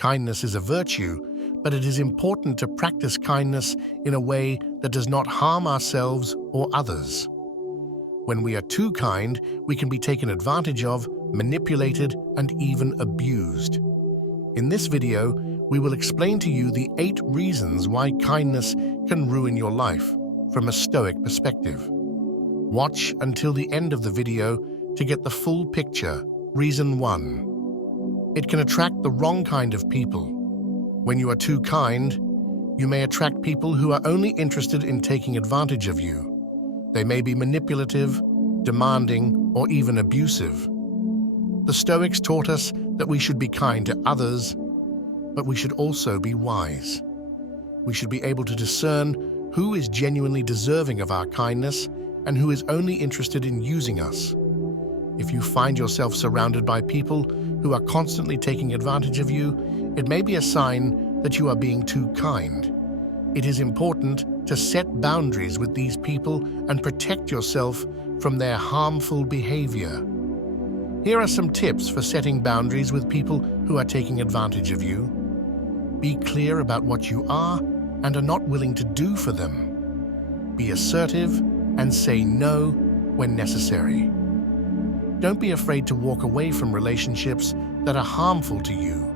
Kindness is a virtue, but it is important to practice kindness in a way that does not harm ourselves or others. When we are too kind, we can be taken advantage of, manipulated, and even abused. In this video, we will explain to you the 8 reasons why kindness can ruin your life from a Stoic perspective. Watch until the end of the video to get the full picture. Reason 1. It can attract the wrong kind of people. When you are too kind, you may attract people who are only interested in taking advantage of you. They may be manipulative, demanding, or even abusive. The Stoics taught us that we should be kind to others, but we should also be wise. We should be able to discern who is genuinely deserving of our kindness and who is only interested in using us. If you find yourself surrounded by people who are constantly taking advantage of you, it may be a sign that you are being too kind. It is important to set boundaries with these people and protect yourself from their harmful behavior. Here are some tips for setting boundaries with people who are taking advantage of you. Be clear about what you are and are not willing to do for them. Be assertive and say no when necessary. Don't be afraid to walk away from relationships that are harmful to you.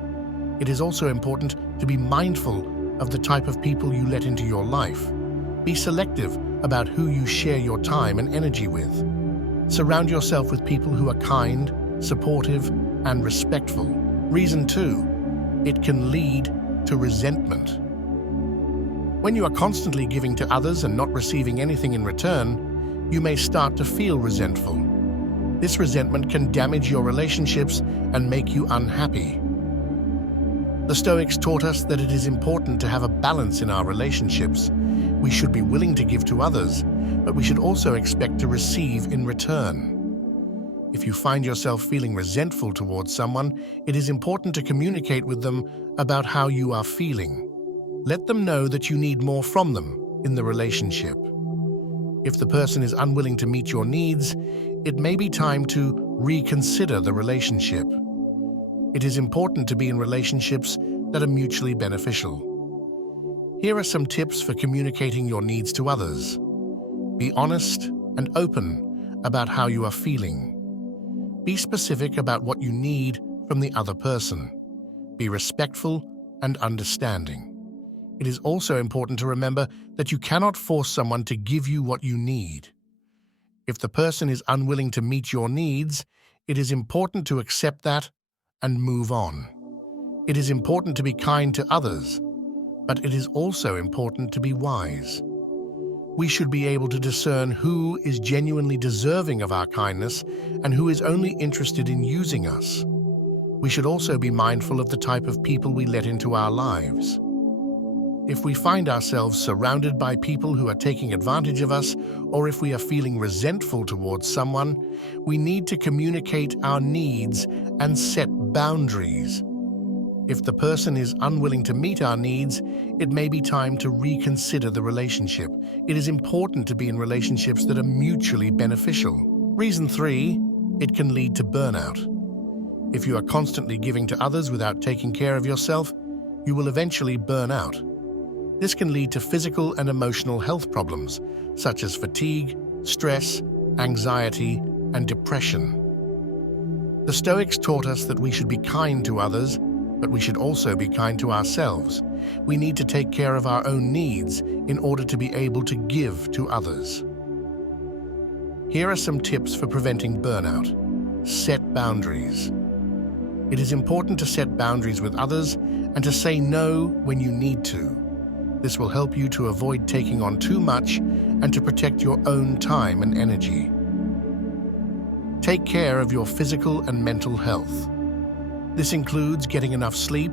It is also important to be mindful of the type of people you let into your life. Be selective about who you share your time and energy with. Surround yourself with people who are kind, supportive, and respectful. Reason 2. It can lead to resentment. When you are constantly giving to others and not receiving anything in return, you may start to feel resentful. This resentment can damage your relationships and make you unhappy. The Stoics taught us that it is important to have a balance in our relationships. We should be willing to give to others, but we should also expect to receive in return. If you find yourself feeling resentful towards someone, it is important to communicate with them about how you are feeling. Let them know that you need more from them in the relationship. If the person is unwilling to meet your needs, it may be time to reconsider the relationship. It is important to be in relationships that are mutually beneficial. Here are some tips for communicating your needs to others. Be honest and open about how you are feeling. Be specific about what you need from the other person. Be respectful and understanding. It is also important to remember that you cannot force someone to give you what you need. If the person is unwilling to meet your needs, it is important to accept that and move on. It is important to be kind to others, but it is also important to be wise. We should be able to discern who is genuinely deserving of our kindness and who is only interested in using us. We should also be mindful of the type of people we let into our lives. If we find ourselves surrounded by people who are taking advantage of us, or if we are feeling resentful towards someone, we need to communicate our needs and set boundaries. If the person is unwilling to meet our needs, it may be time to reconsider the relationship. It is important to be in relationships that are mutually beneficial. Reason 3. It can lead to burnout. If you are constantly giving to others without taking care of yourself, you will eventually burn out. This can lead to physical and emotional health problems, such as fatigue, stress, anxiety, and depression. The Stoics taught us that we should be kind to others, but we should also be kind to ourselves. We need to take care of our own needs in order to be able to give to others. Here are some tips for preventing burnout. Set boundaries. It is important to set boundaries with others and to say no when you need to. This will help you to avoid taking on too much and to protect your own time and energy. Take care of your physical and mental health. This includes getting enough sleep,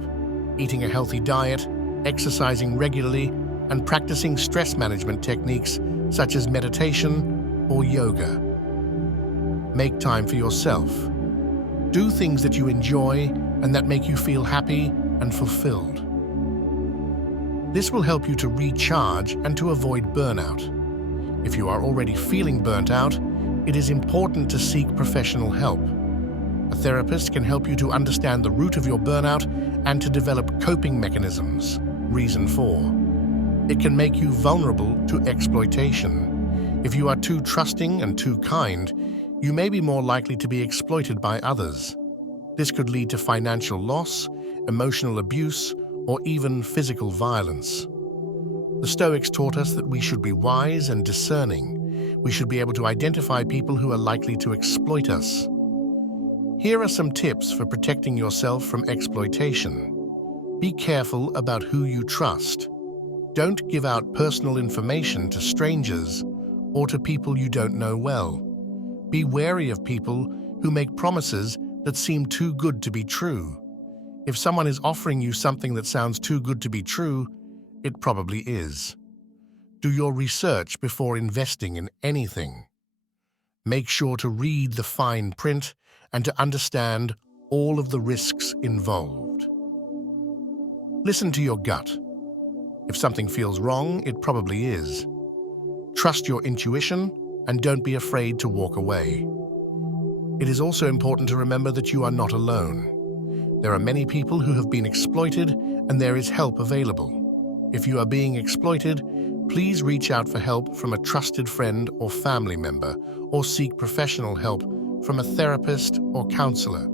eating a healthy diet, exercising regularly, and practicing stress management techniques such as meditation or yoga. Make time for yourself. Do things that you enjoy and that make you feel happy and fulfilled. This will help you to recharge and to avoid burnout. If you are already feeling burnt out, it is important to seek professional help. A therapist can help you to understand the root of your burnout and to develop coping mechanisms. Reason 4. It can make you vulnerable to exploitation. If you are too trusting and too kind, you may be more likely to be exploited by others. This could lead to financial loss, emotional abuse, or even physical violence. The Stoics taught us that we should be wise and discerning. We should be able to identify people who are likely to exploit us. Here are some tips for protecting yourself from exploitation. Be careful about who you trust. Don't give out personal information to strangers or to people you don't know well. Be wary of people who make promises that seem too good to be true. If someone is offering you something that sounds too good to be true, it probably is. Do your research before investing in anything. Make sure to read the fine print and to understand all of the risks involved. Listen to your gut. If something feels wrong, it probably is. Trust your intuition and don't be afraid to walk away. It is also important to remember that you are not alone. There are many people who have been exploited, and there is help available. If you are being exploited, please reach out for help from a trusted friend or family member, or seek professional help from a therapist or counselor.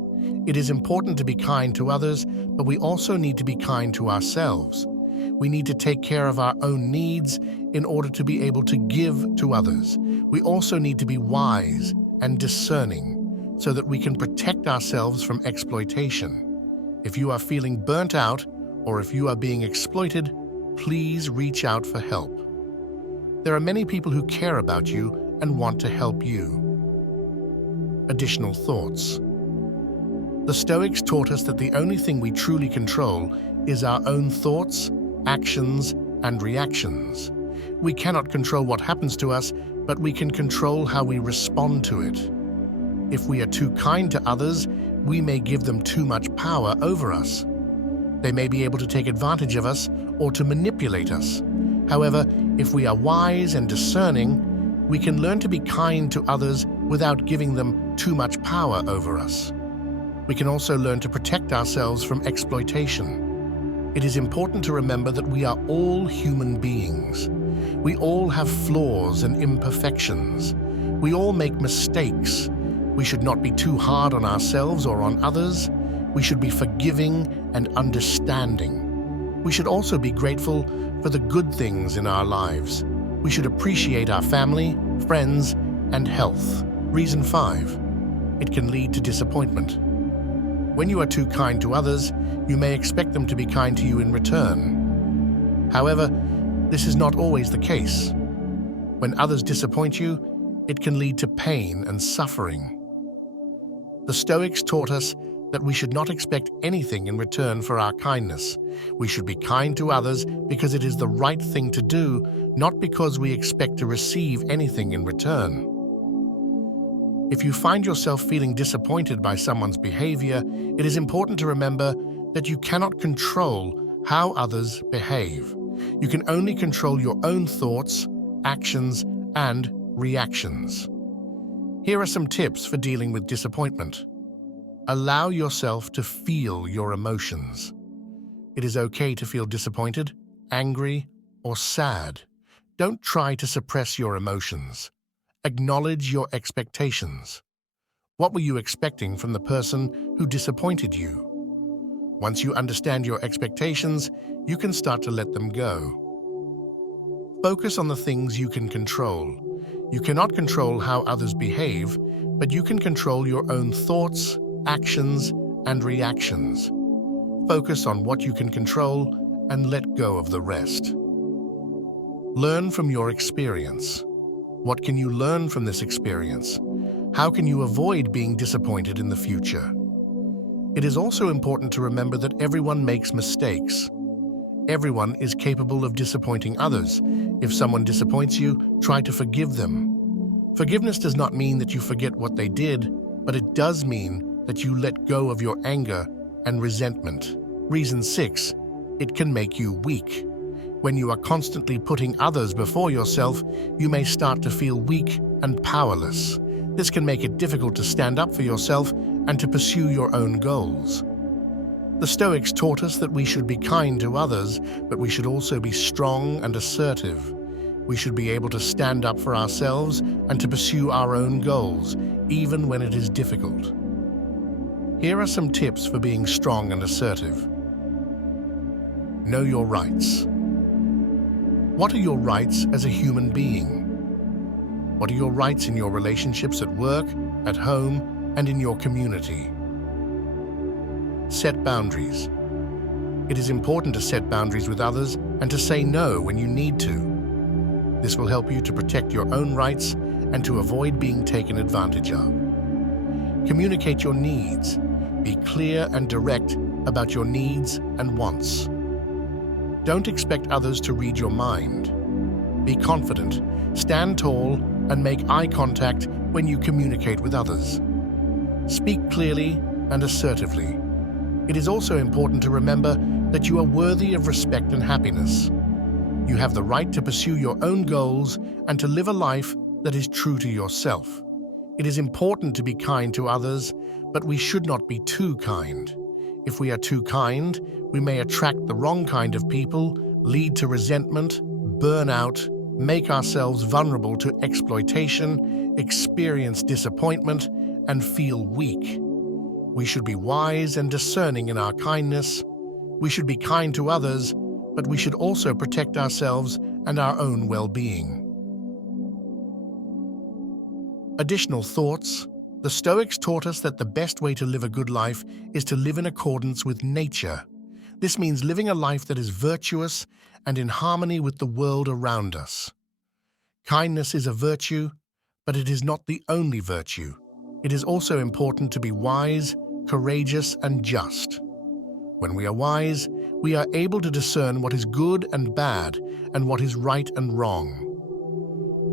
It is important to be kind to others, but we also need to be kind to ourselves. We need to take care of our own needs in order to be able to give to others. We also need to be wise and discerning so that we can protect ourselves from exploitation. If you are feeling burnt out or if you are being exploited, please reach out for help. There are many people who care about you and want to help you. Additional thoughts. The Stoics taught us that the only thing we truly control is our own thoughts, actions, and reactions. We cannot control what happens to us, but we can control how we respond to it. If we are too kind to others, we may give them too much power over us. They may be able to take advantage of us or to manipulate us. However, if we are wise and discerning, we can learn to be kind to others without giving them too much power over us. We can also learn to protect ourselves from exploitation. It is important to remember that we are all human beings. We all have flaws and imperfections. We all make mistakes. We should not be too hard on ourselves or on others. We should be forgiving and understanding. We should also be grateful for the good things in our lives. We should appreciate our family, friends, and health. Reason 5. It can lead to disappointment. When you are too kind to others, you may expect them to be kind to you in return. However, this is not always the case. When others disappoint you, it can lead to pain and suffering. The Stoics taught us that we should not expect anything in return for our kindness. We should be kind to others because it is the right thing to do, not because we expect to receive anything in return. If you find yourself feeling disappointed by someone's behavior, it is important to remember that you cannot control how others behave. You can only control your own thoughts, actions, and reactions. Here are some tips for dealing with disappointment. Allow yourself to feel your emotions. It is okay to feel disappointed, angry, or sad. Don't try to suppress your emotions. Acknowledge your expectations. What were you expecting from the person who disappointed you? Once you understand your expectations, you can start to let them go. Focus on the things you can control. You cannot control how others behave, but you can control your own thoughts, actions, and reactions. Focus on what you can control and let go of the rest. Learn from your experience. What can you learn from this experience? How can you avoid being disappointed in the future? It is also important to remember that everyone makes mistakes. Everyone is capable of disappointing others. If someone disappoints you, try to forgive them. Forgiveness does not mean that you forget what they did, but it does mean that you let go of your anger and resentment. Reason 6. It can make you weak. When you are constantly putting others before yourself, you may start to feel weak and powerless. This can make it difficult to stand up for yourself and to pursue your own goals. The Stoics taught us that we should be kind to others, but we should also be strong and assertive. We should be able to stand up for ourselves and to pursue our own goals, even when it is difficult. Here are some tips for being strong and assertive. Know your rights. What are your rights as a human being? What are your rights in your relationships at work, at home, and in your community? Set boundaries. It is important to set boundaries with others and to say no when you need to. This will help you to protect your own rights and to avoid being taken advantage of. Communicate your needs. Be clear and direct about your needs and wants. Don't expect others to read your mind. Be confident, stand tall, and make eye contact when you communicate with others. Speak clearly and assertively. It is also important to remember that you are worthy of respect and happiness. You have the right to pursue your own goals and to live a life that is true to yourself. It is important to be kind to others, but we should not be too kind. If we are too kind, we may attract the wrong kind of people, lead to resentment, burnout, make ourselves vulnerable to exploitation, experience disappointment, and feel weak. We should be wise and discerning in our kindness. We should be kind to others, but we should also protect ourselves and our own well-being. Additional thoughts. The Stoics taught us that the best way to live a good life is to live in accordance with nature. This means living a life that is virtuous and in harmony with the world around us. Kindness is a virtue, but it is not the only virtue. It is also important to be wise, courageous, and just. When we are wise, we are able to discern what is good and bad and what is right and wrong.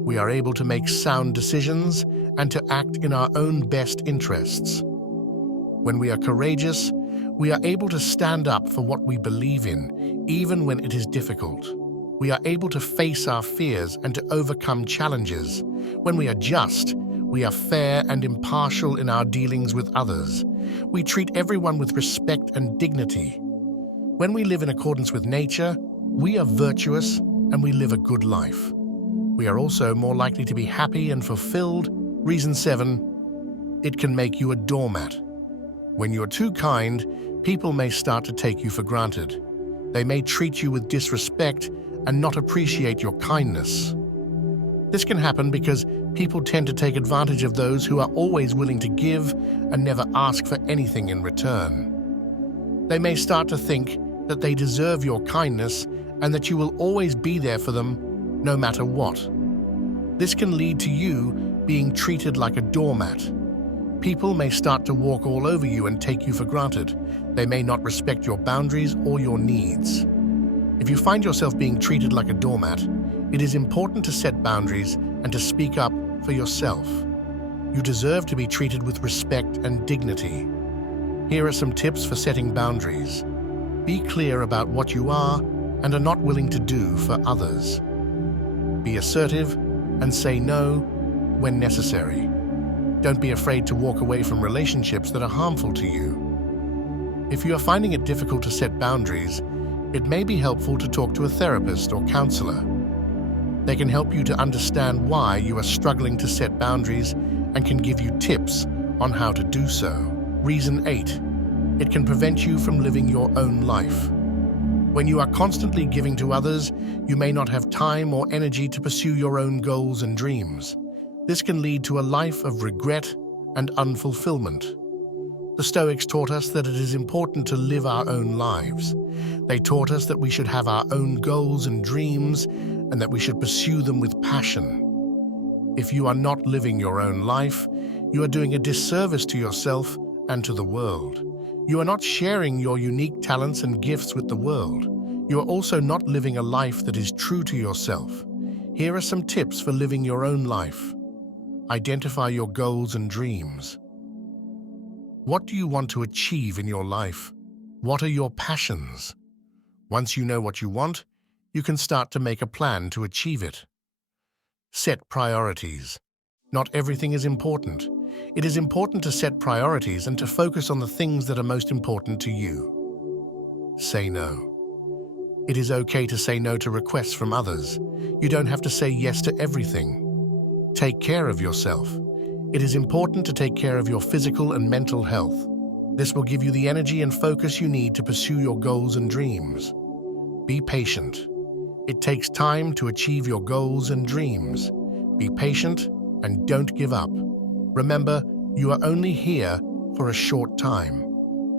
We are able to make sound decisions and to act in our own best interests. When we are courageous, we are able to stand up for what we believe in, even when it is difficult. We are able to face our fears and to overcome challenges. When we are just, we are fair and impartial in our dealings with others. We treat everyone with respect and dignity. When we live in accordance with nature, we are virtuous and we live a good life. We are also more likely to be happy and fulfilled. Reason 7, it can make you a doormat. When you're too kind, people may start to take you for granted. They may treat you with disrespect and not appreciate your kindness. This can happen because people tend to take advantage of those who are always willing to give and never ask for anything in return. They may start to think that they deserve your kindness and that you will always be there for them no matter what. This can lead to you being treated like a doormat. People may start to walk all over you and take you for granted. They may not respect your boundaries or your needs. If you find yourself being treated like a doormat, it is important to set boundaries and to speak up for yourself. You deserve to be treated with respect and dignity. Here are some tips for setting boundaries. Be clear about what you are and are not willing to do for others. Be assertive and say no when necessary. Don't be afraid to walk away from relationships that are harmful to you. If you are finding it difficult to set boundaries, it may be helpful to talk to a therapist or counselor. They can help you to understand why you are struggling to set boundaries and can give you tips on how to do so. Reason 8, it can prevent you from living your own life. When you are constantly giving to others, you may not have time or energy to pursue your own goals and dreams. This can lead to a life of regret and unfulfillment. The Stoics taught us that it is important to live our own lives. They taught us that we should have our own goals and dreams and that we should pursue them with passion. If you are not living your own life, you are doing a disservice to yourself and to the world. You are not sharing your unique talents and gifts with the world. You are also not living a life that is true to yourself. Here are some tips for living your own life. Identify your goals and dreams. What do you want to achieve in your life? What are your passions? Once you know what you want, you can start to make a plan to achieve it. Set priorities. Not everything is important. It is important to set priorities and to focus on the things that are most important to you. Say no. It is okay to say no to requests from others. You don't have to say yes to everything. Take care of yourself. It is important to take care of your physical and mental health. This will give you the energy and focus you need to pursue your goals and dreams. Be patient. It takes time to achieve your goals and dreams. Be patient and don't give up. Remember, you are only here for a short time.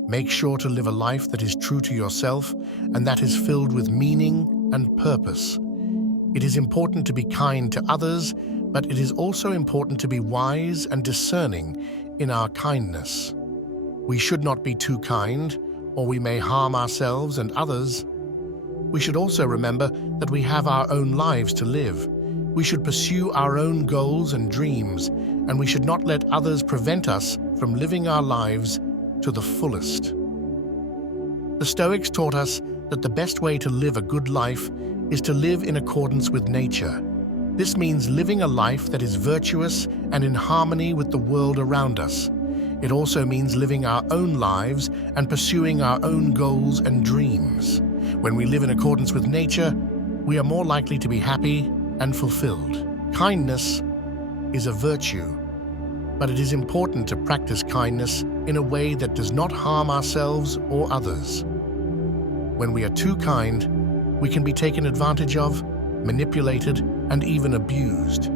Make sure to live a life that is true to yourself and that is filled with meaning and purpose. It is important to be kind to others, but it is also important to be wise and discerning in our kindness. We should not be too kind, or we may harm ourselves and others. We should also remember that we have our own lives to live. We should pursue our own goals and dreams, and we should not let others prevent us from living our lives to the fullest. The Stoics taught us that the best way to live a good life is to live in accordance with nature. This means living a life that is virtuous and in harmony with the world around us. It also means living our own lives and pursuing our own goals and dreams. When we live in accordance with nature, we are more likely to be happy and fulfilled. Kindness is a virtue, but it is important to practice kindness in a way that does not harm ourselves or others. When we are too kind, we can be taken advantage of, manipulated, and even abused.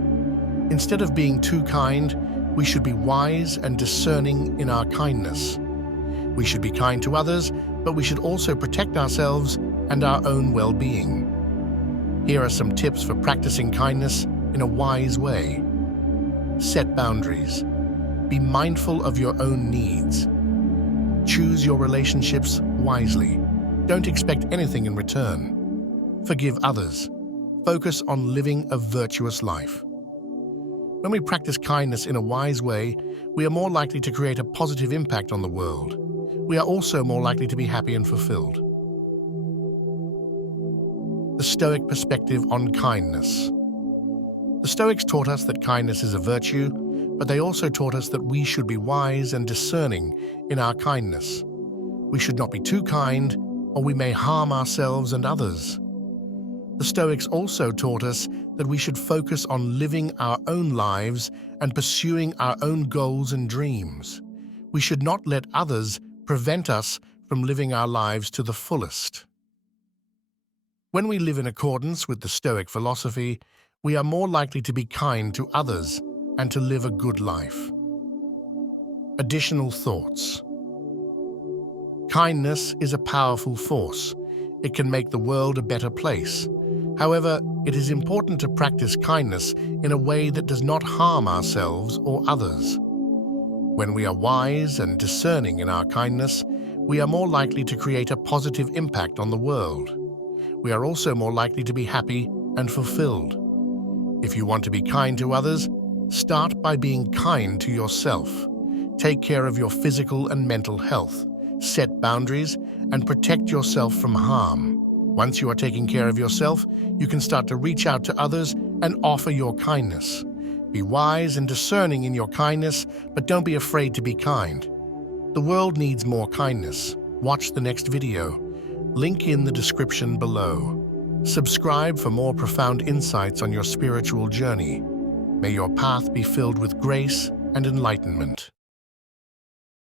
Instead of being too kind, we should be wise and discerning in our kindness. We should be kind to others, but we should also protect ourselves and our own well-being. Here are some tips for practicing kindness in a wise way. Set boundaries. Be mindful of your own needs. Choose your relationships wisely. Don't expect anything in return. Forgive others. Focus on living a virtuous life. When we practice kindness in a wise way, we are more likely to create a positive impact on the world. We are also more likely to be happy and fulfilled. The Stoic perspective on kindness. The Stoics taught us that kindness is a virtue, but they also taught us that we should be wise and discerning in our kindness. We should not be too kind, or we may harm ourselves and others. The Stoics also taught us that we should focus on living our own lives and pursuing our own goals and dreams. We should not let others prevent us from living our lives to the fullest. When we live in accordance with the Stoic philosophy, we are more likely to be kind to others and to live a good life. Additional thoughts. Kindness is a powerful force. It can make the world a better place. However, it is important to practice kindness in a way that does not harm ourselves or others. When we are wise and discerning in our kindness, we are more likely to create a positive impact on the world. We are also more likely to be happy and fulfilled. If you want to be kind to others, start by being kind to yourself. Take care of your physical and mental health. Set boundaries and protect yourself from harm. Once you are taking care of yourself, you can start to reach out to others and offer your kindness. Be wise and discerning in your kindness, but don't be afraid to be kind. The world needs more kindness. Watch the next video. Link in the description below. Subscribe for more profound insights on your spiritual journey. May your path be filled with grace and enlightenment.